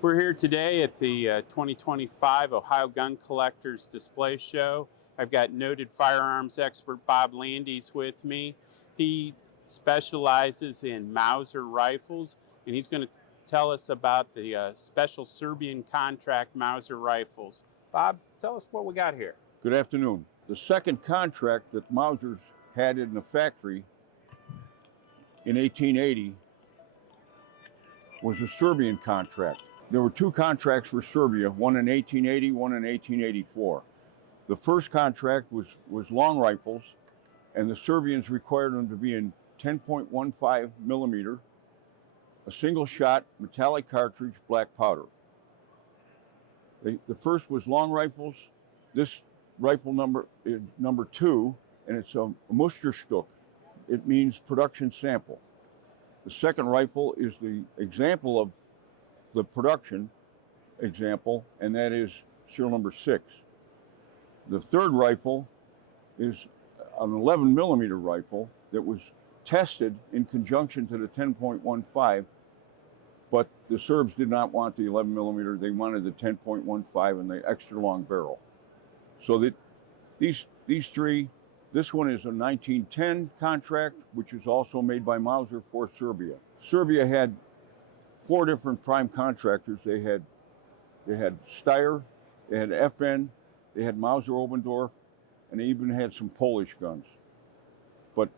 We're here today at the 2025 Ohio Gun Collectors Display Show. I've got noted firearms expert Bob Landies with me. He specializes in Mauser rifles, and he's going to tell us about the special Serbian contract Mauser rifles. Bob, tell us what we got here. Good afternoon. The second contract that Mausers had in the factory in 1880 was a Serbian contract. There were two contracts for Serbia, one in 1880, one in 1884. The first contract was long rifles, and the Serbians required them to be in 10.15 millimeter, a single shot, metallic cartridge, black powder. The first was long rifles. This rifle number is number 2, and it's a Musterstück. It means production sample. The second rifle is the example of the production example, and that is serial number 6. The third rifle is an 11 millimeter rifle that was tested in conjunction to the 10.15, but the Serbs did not want the 11 millimeter. They wanted the 10.15 and the extra long barrel. So that these three, this one is a 1910 contract, which is also made by Mauser for Serbia. Serbia had 4 different prime contractors. They had Steyr, they had FN, they had Mauser Obendorf, and they even had some Polish guns. But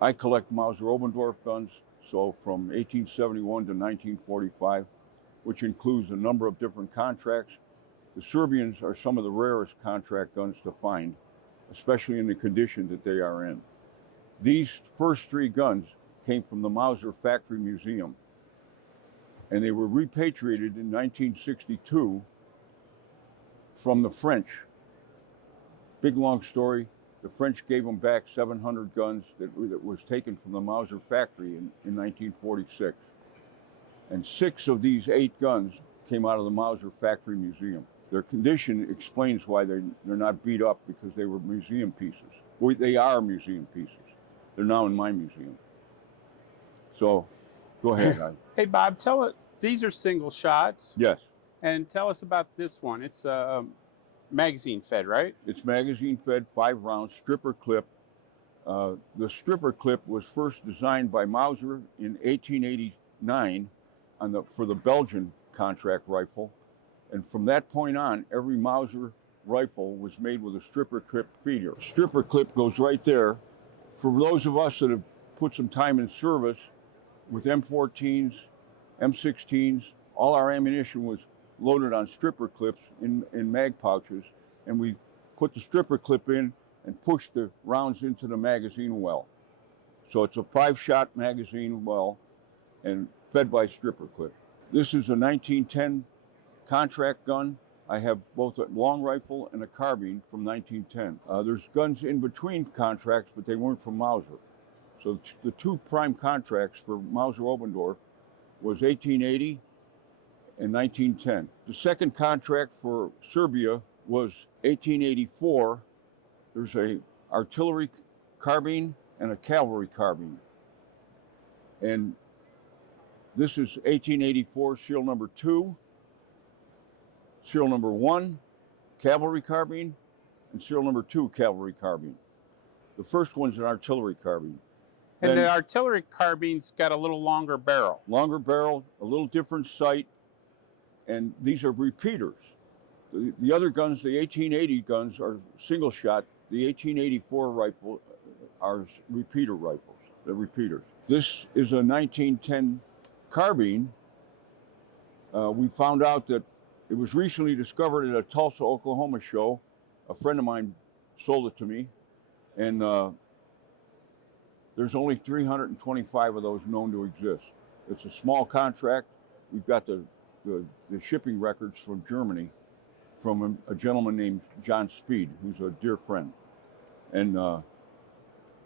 I collect Mauser Obendorf guns, so from 1871 to 1945, which includes a number of different contracts. The Serbians are some of the rarest contract guns to find, especially in the condition that they are in. These first 3 guns came from the Mauser Factory Museum, and they were repatriated in 1962 from the French. Big long story, the French gave them back 700 guns that was taken from the Mauser factory in 1946. And 6 of these 8 guns came out of the Mauser Factory Museum. Their condition explains why they're not beat up, because they were museum pieces. Well, they are museum pieces. They're now in my museum. So, go ahead. Hey, Bob, these are single shots. Yes. And tell us about this one. It's magazine fed, right? It's magazine fed, 5 rounds, stripper clip. The stripper clip was first designed by Mauser in 1889 for the Belgian contract rifle. And from that point on, every Mauser rifle was made with a stripper clip feeder. Stripper clip goes right there. For those of us that have put some time in service with M14s, M16s, all our ammunition was loaded on stripper clips in mag pouches, and we put the stripper clip in and push the rounds into the magazine well. So it's a 5-shot magazine well and fed by stripper clip. This is a 1910 contract gun. I have both a long rifle and a carbine from 1910. There's guns in between contracts, but they weren't from Mauser. So the 2 prime contracts for Mauser Obendorf was 1880 and 1910. The second contract for Serbia was 1884. There's a artillery carbine and a cavalry carbine. And this is 1884, serial number 2, serial number 1, cavalry carbine, and serial number 2, cavalry carbine. The first one's an artillery carbine. And the artillery carbine's got a little longer barrel. Longer barrel, a little different sight, and these are repeaters. The other guns, the 1880 guns, are single shot. The 1884 rifle are repeater rifles. They're repeaters. This is a 1910 carbine. We found out that it was recently discovered at a Tulsa, Oklahoma show. A friend of mine sold it to me, and there's only 325 of those known to exist. It's a small contract. We've got the shipping records from Germany from a gentleman named John Speed, who's a dear friend. And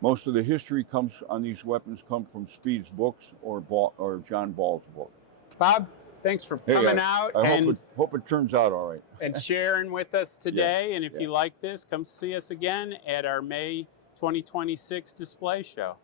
most of the history on these weapons come from Speed's books or John Ball's book. Bob, thanks for coming out I hope it turns out all right. and sharing with us today. Yeah. And if you like this, come see us again at our May 2026 display show.